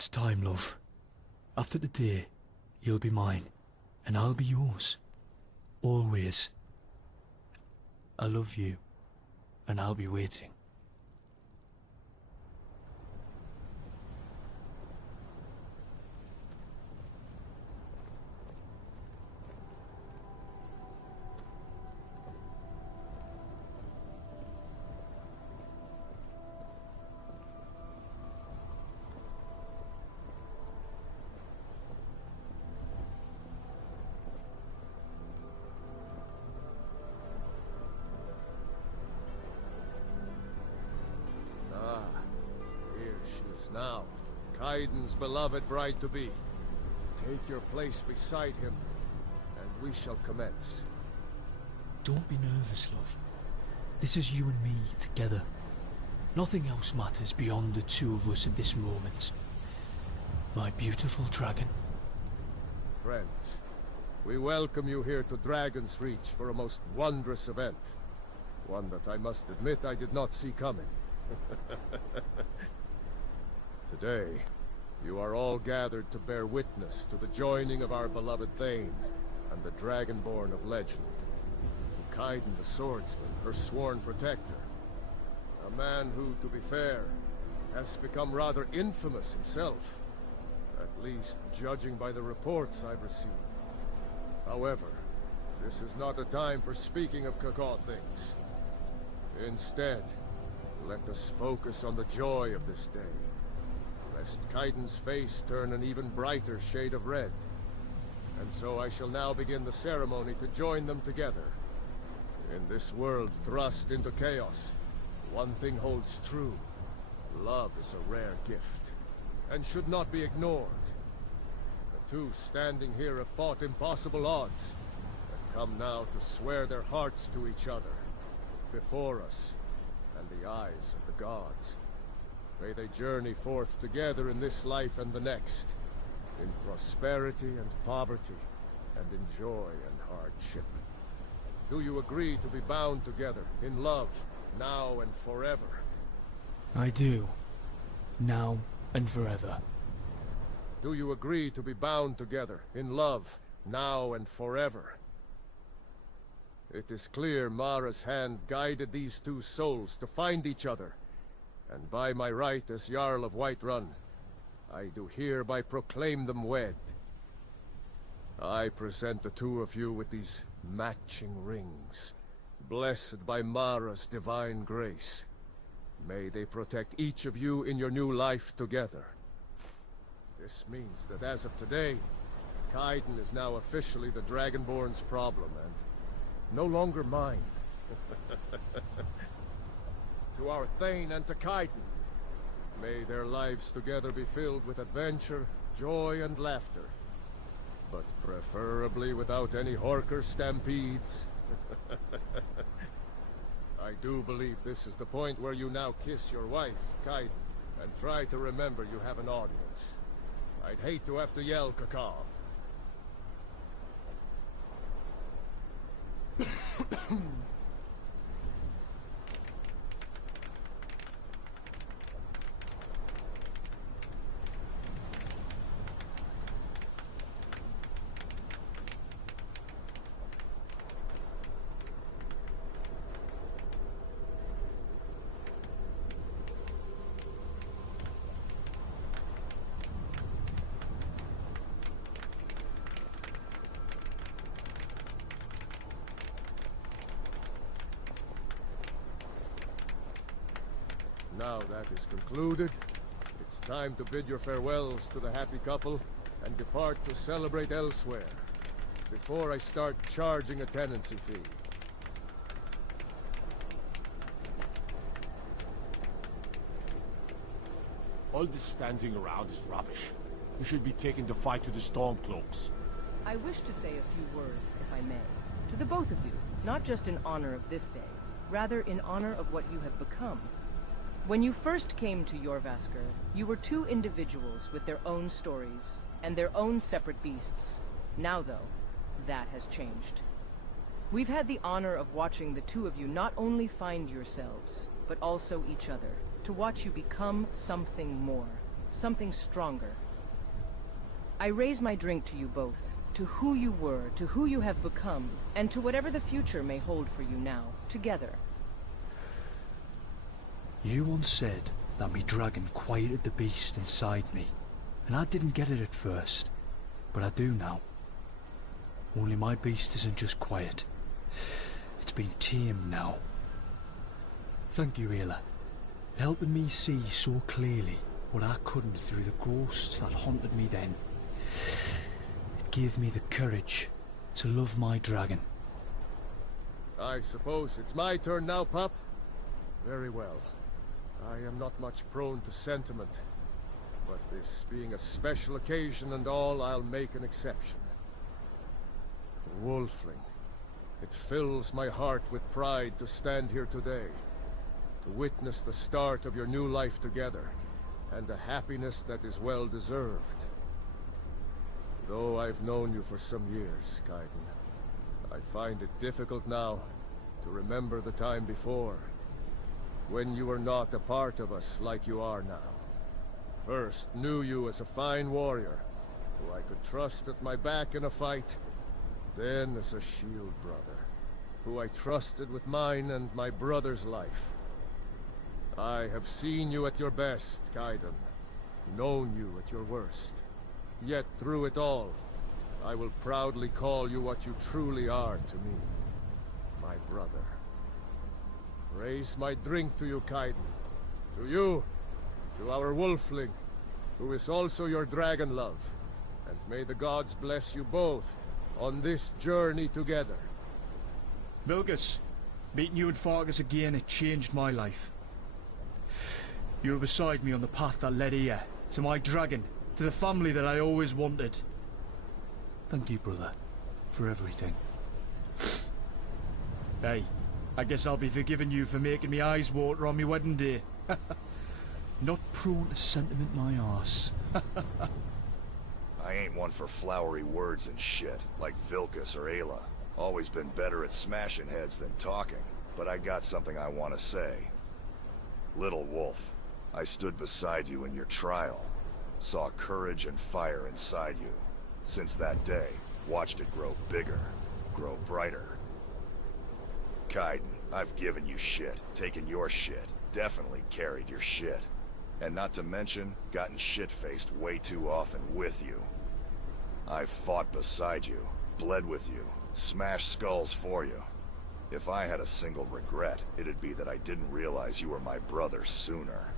It's time, love. After today, you'll be mine, and I'll be yours. Always. I love you, and I'll be waiting. Now, Kaidan's beloved bride-to-be. Take your place beside him, and we shall commence. Don't be nervous, love. This is you and me together. Nothing else matters beyond the two of us at this moment. My beautiful dragon. Friends, we welcome you here to Dragon's Reach for a most wondrous event. One that I must admit I did not see coming. Today, you are all gathered to bear witness to the joining of our beloved Thane and the Dragonborn of legend. To Kaidan the Swordsman, her sworn protector. A man who, to be fair, has become rather infamous himself. At least, judging by the reports I've received. However, this is not a time for speaking of cacaw things. Instead, let us focus on the joy of this day. Lest Kaidan's face turn an even brighter shade of red. And so I shall now begin the ceremony to join them together. In this world thrust into chaos, one thing holds true. Love is a rare gift, and should not be ignored. The two standing here have fought impossible odds, and come now to swear their hearts to each other, before us, and the eyes of the gods. May they journey forth together in this life and the next, in prosperity and poverty, and in joy and hardship. Do you agree to be bound together in love, now and forever? I do. Now and forever. Do you agree to be bound together in love, now and forever? It is clear Mara's hand guided these two souls to find each other. And by my right as Jarl of Whiterun, I do hereby proclaim them wed. I present the two of you with these matching rings, blessed by Mara's divine grace. May they protect each of you in your new life together. This means that as of today, Kaidan is now officially the Dragonborn's problem, and no longer mine. To our Thane and to Kaidan, may their lives together be filled with adventure, joy, and laughter. But preferably without any Horker stampedes. I do believe this is the point where you now kiss your wife, Kaidan, and try to remember you have an audience. I'd hate to have to yell cacaw. Now that is concluded, it's time to bid your farewells to the happy couple and depart to celebrate elsewhere, before I start charging a tenancy fee. All this standing around is rubbish. We should be taking the fight to the Stormcloaks. I wish to say a few words, if I may, to the both of you, not just in honor of this day, rather in honor of what you have become. When you first came to Jorrvaskr, you were two individuals with their own stories, and their own separate beasts. Now, though, that has changed. We've had the honor of watching the two of you not only find yourselves, but also each other, to watch you become something more. something stronger. I raise my drink to you both, to who you were, to who you have become, and to whatever the future may hold for you now, together. You once said that me dragon quieted the beast inside me, and I didn't get it at first, but I do now. Only my beast isn't just quiet. It's been tamed now. Thank you, Ayla, for helping me see so clearly what I couldn't through the ghosts that haunted me then. It gave me the courage to love my dragon. I suppose it's my turn now, pup? Very well. I am not much prone to sentiment, but this being a special occasion and all, I'll make an exception. Wolfling. It fills my heart with pride to stand here today, to witness the start of your new life together, and a happiness that is well deserved. Though I've known you for some years, Kaidan, I find it difficult now to remember the time before, when you were not a part of us like you are now. First knew you as a fine warrior, who I could trust at my back in a fight, then as a shield brother, who I trusted with mine and my brother's life. I have seen you at your best, Kaidan, known you at your worst. Yet through it all, I will proudly call you what you truly are to me, my brother. Raise my drink to you, Kaidan. To you, to our wolfling, who is also your dragon love. And may the gods bless you both on this journey together. Vilkas, meeting you and Farkas again, it changed my life. You were beside me on the path that led here, to my dragon, to the family that I always wanted. Thank you, brother, for everything. Hey, I guess I'll be forgiving you for making me eyes water on me wedding day. Not prone to sentiment, my arse. I ain't one for flowery words and shit, like Vilkas or Ayla. Always been better at smashing heads than talking, but I got something I want to say. Little Wolf, I stood beside you in your trial. Saw courage and fire inside you. Since that day, watched it grow bigger, grow brighter. Kaidan, I've given you shit, taken your shit, definitely carried your shit. And not to mention, gotten shit-faced way too often with you. I've fought beside you, bled with you, smashed skulls for you. If I had a single regret, it'd be that I didn't realize you were my brother sooner.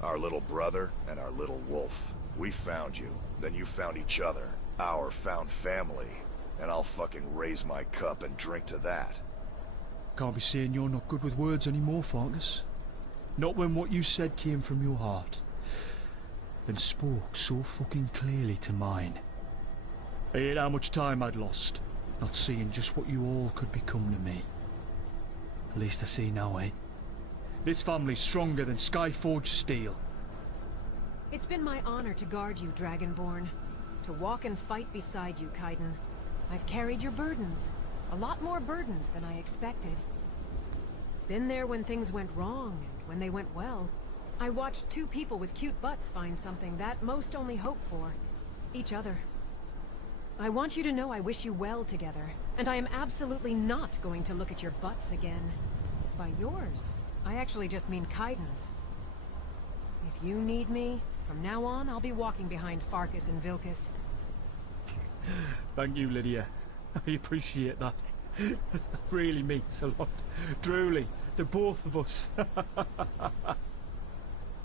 Our little brother and our little wolf. We found you, then you found each other. Our found family. And I'll fucking raise my cup and drink to that. Can't be saying you're not good with words anymore, Farkas. Not when what you said came from your heart. And spoke so fucking clearly to mine. I hate how much time I'd lost, not seeing just what you all could become to me. At least I see now, eh? This family's stronger than Skyforged steel. It's been my honor to guard you, Dragonborn. To walk and fight beside you, Kaidan. I've carried your burdens. A lot more burdens than I expected. Been there when things went wrong, and when they went well. I watched two people with cute butts find something that most only hope for. Each other. I want you to know I wish you well together, and I am absolutely not going to look at your butts again. By yours, I actually just mean Kaidan's. If you need me, from now on I'll be walking behind Farkas and Vilkas. Thank you, Lydia. I appreciate that. Really means a lot. Truly, to both of us.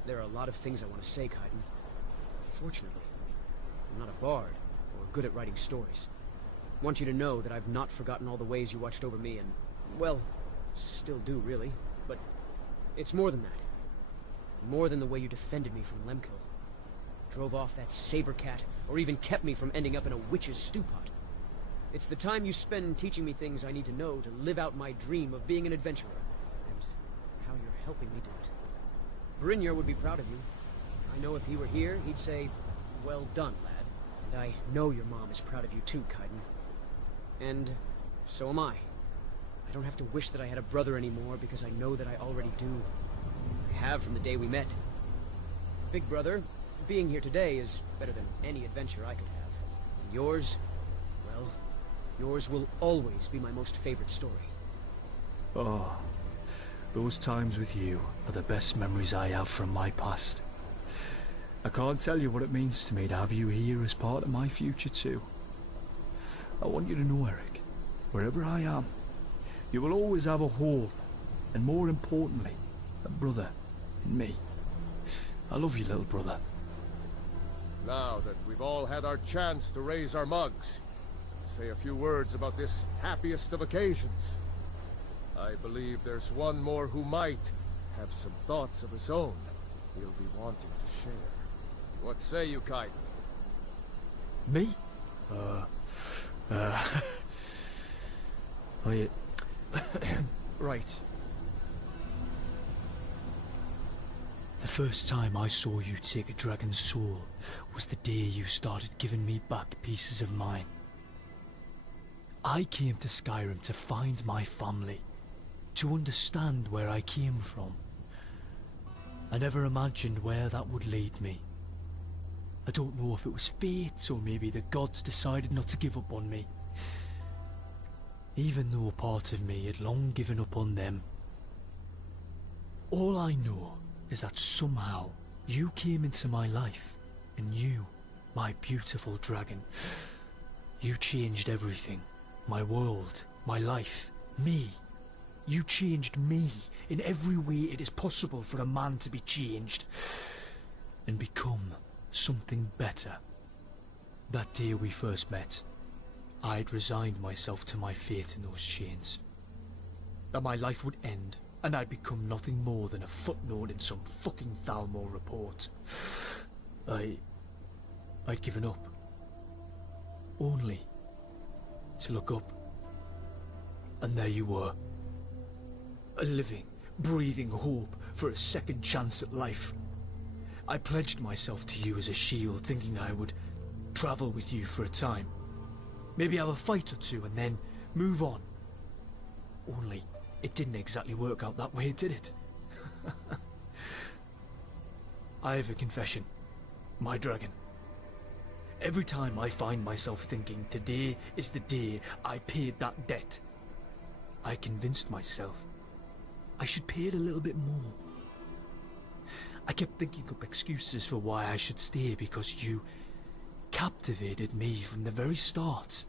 There are a lot of things I want to say, Kaidan. Fortunately, I'm not a bard, or good at writing stories. I want you to know that I've not forgotten all the ways you watched over me and, well, still do, really. But it's more than that. More than the way you defended me from Lemkill. Drove off that saber cat, or even kept me from ending up in a witch's stew pot. It's the time you spend teaching me things I need to know to live out my dream of being an adventurer, and how you're helping me do it. Brynjar would be proud of you. I know if he were here, he'd say, well done, lad. And I know your mom is proud of you too, Kaidan. And so am I. I don't have to wish that I had a brother anymore, because I know that I already do. I have from the day we met. Big brother, being here today is better than any adventure I could have. And yours, well, yours will always be my most favorite story. Oh, those times with you are the best memories I have from my past. I can't tell you what it means to me to have you here as part of my future too. I want you to know, Eric, wherever I am, you will always have a home, and more importantly, a brother in me. I love you, little brother. Now that we've all had our chance to raise our mugs, let's say a few words about this happiest of occasions. I believe there's one more who might have some thoughts of his own he'll be wanting to share. What say you, Kaidan? Me? Right. The first time I saw you take a dragon's soul was the day you started giving me back pieces of mine. I came to Skyrim to find my family, to understand where I came from. I never imagined where that would lead me. I don't know if it was fate or maybe the gods decided not to give up on me. Even though part of me had long given up on them. All I know is that somehow you came into my life, and you, my beautiful dragon, you changed everything. My world, my life, me. You changed me in every way it is possible for a man to be changed and become something better. That day we first met, I had resigned myself to my fate in those chains. That my life would end and I'd become nothing more than a footnote in some fucking Thalmor report. I'd given up. Only to look up. And there you were. A living, breathing hope for a second chance at life. I pledged myself to you as a shield, thinking I would travel with you for a time. Maybe have a fight or two and then move on. Only, it didn't exactly work out that way, did it? I have a confession, my dragon. Every time I find myself thinking today is the day I paid that debt, I convinced myself I should pay it a little bit more. I kept thinking up excuses for why I should stay because you captivated me from the very start.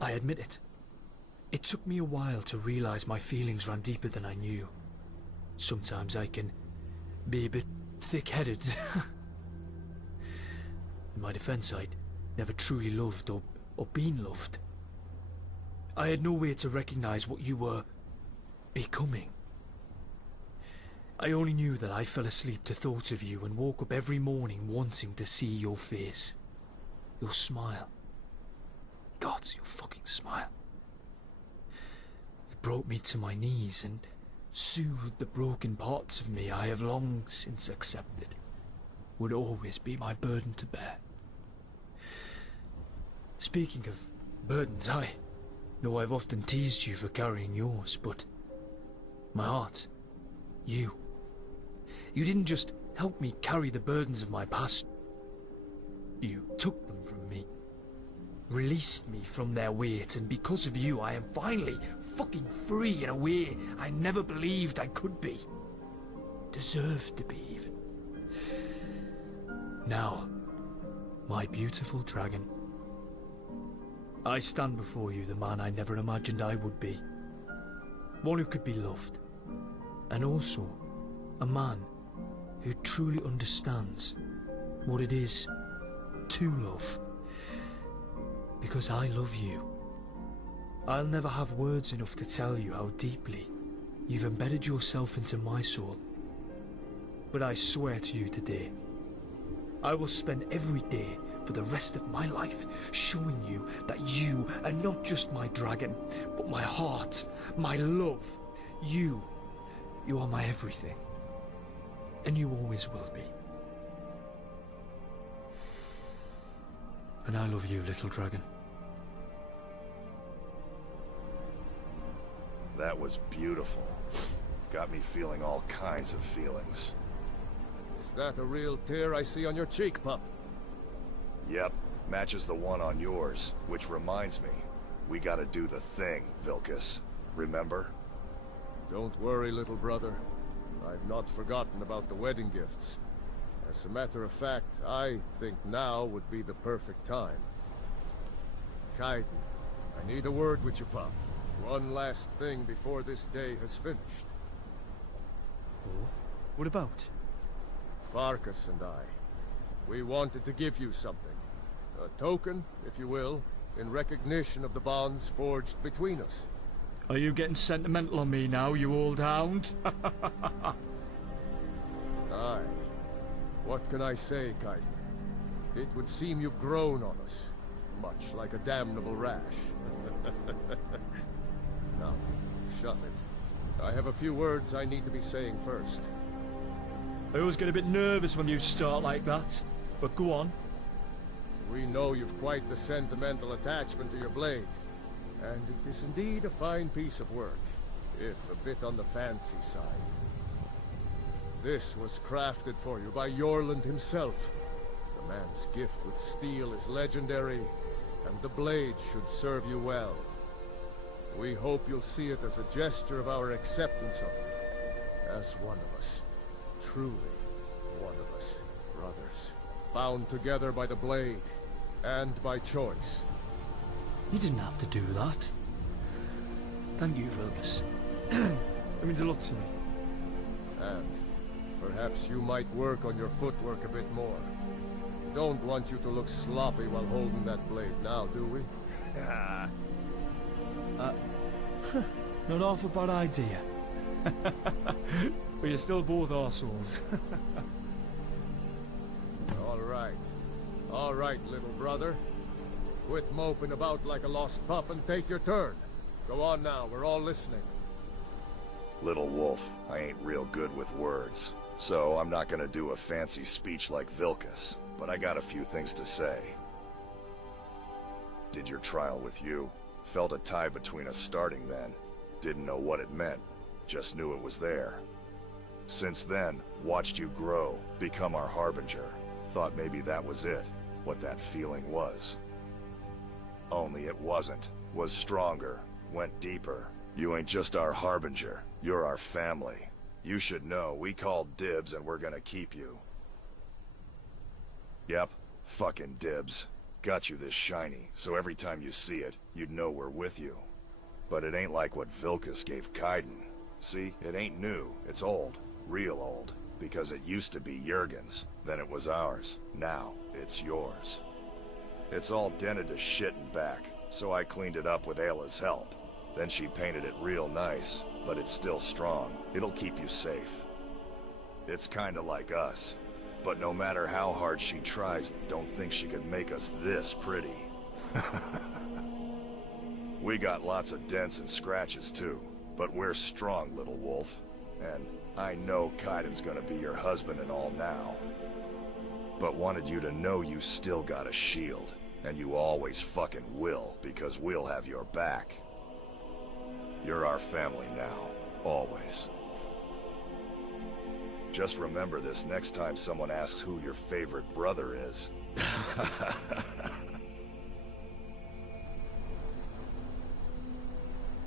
I admit it. It took me a while to realize my feelings ran deeper than I knew. Sometimes I can be a bit thick-headed. In my defense, I'd never truly loved or been loved. I had no way to recognize what you were becoming. I only knew that I fell asleep to thought of you and woke up every morning wanting to see your face. Your smile. God, your fucking smile. It brought me to my knees and soothed the broken parts of me I have long since accepted would always be my burden to bear. Speaking of burdens, I know I've often teased you for carrying yours, but my heart, you didn't just help me carry the burdens of my past. You took them from me, released me from their weight, and because of you I am finally fucking free in a way I never believed I could be. Deserved to be, even. Now, my beautiful dragon, I stand before you the man I never imagined I would be. One who could be loved, and also a man who truly understands what it is to love. Because I love you. I'll never have words enough to tell you how deeply you've embedded yourself into my soul. But I swear to you today, I will spend every day for the rest of my life showing you that you are not just my dragon, but my heart, my love. You are my everything. And you always will be. And I love you, little dragon. That was beautiful. Got me feeling all kinds of feelings. Is that a real tear I see on your cheek, pup? Yep, matches the one on yours, which reminds me, we gotta do the thing, Vilkas. Remember? Don't worry, little brother. I've not forgotten about the wedding gifts. As a matter of fact, I think now would be the perfect time. Kaidan, I need a word with you, pup. One last thing before this day has finished. Oh? What about? Farkas and I, we wanted to give you something. A token, if you will, in recognition of the bonds forged between us. Are you getting sentimental on me now, you old hound? Aye. What can I say, Kaidan? It would seem you've grown on us, much like a damnable rash. Now, shut it. I have a few words I need to be saying first. I always get a bit nervous when you start like that, but go on. We know you've quite the sentimental attachment to your blade, and it is indeed a fine piece of work, if a bit on the fancy side. This was crafted for you by Yorland himself. The man's gift with steel is legendary, and the blade should serve you well. We hope you'll see it as a gesture of our acceptance of you, as one of us. Truly one of us, brothers, bound together by the blade, and by choice. You didn't have to do that. Thank you, Vilkas. It means a lot to me. And perhaps you might work on your footwork a bit more. We don't want you to look sloppy while holding that blade now, do we? Not half a bad idea. But you're still both arseholes. All right, little brother. Quit moping about like a lost pup and take your turn. Go on now, we're all listening. Little wolf, I ain't real good with words, so I'm not gonna do a fancy speech like Vilkas, but I got a few things to say. Did your trial with you. Felt a tie between us starting then. Didn't know what it meant, just knew it was there. Since then, watched you grow, become our harbinger. Thought maybe that was it, what that feeling was. Only it wasn't. Was stronger, went deeper. You ain't just our harbinger, you're our family. You should know, we called dibs and we're gonna keep you. Yep, fucking dibs. Got you this shiny, so every time you see it, you'd know we're with you. But it ain't like what Vilkas gave Kaidan. See, it ain't new, it's old. Real old. Because it used to be Jurgen's, then it was ours. Now, it's yours. It's all dented to shit and back, so I cleaned it up with Ayla's help. Then she painted it real nice, but it's still strong. It'll keep you safe. It's kinda like us. But no matter how hard she tries, don't think she could make us this pretty. We got lots of dents and scratches too, but we're strong, little wolf. And I know Kaidan's gonna be your husband and all now. But wanted you to know you still got a shield, and you always fucking will, because we'll have your back. You're our family now, always. Just remember this next time someone asks who your favorite brother is.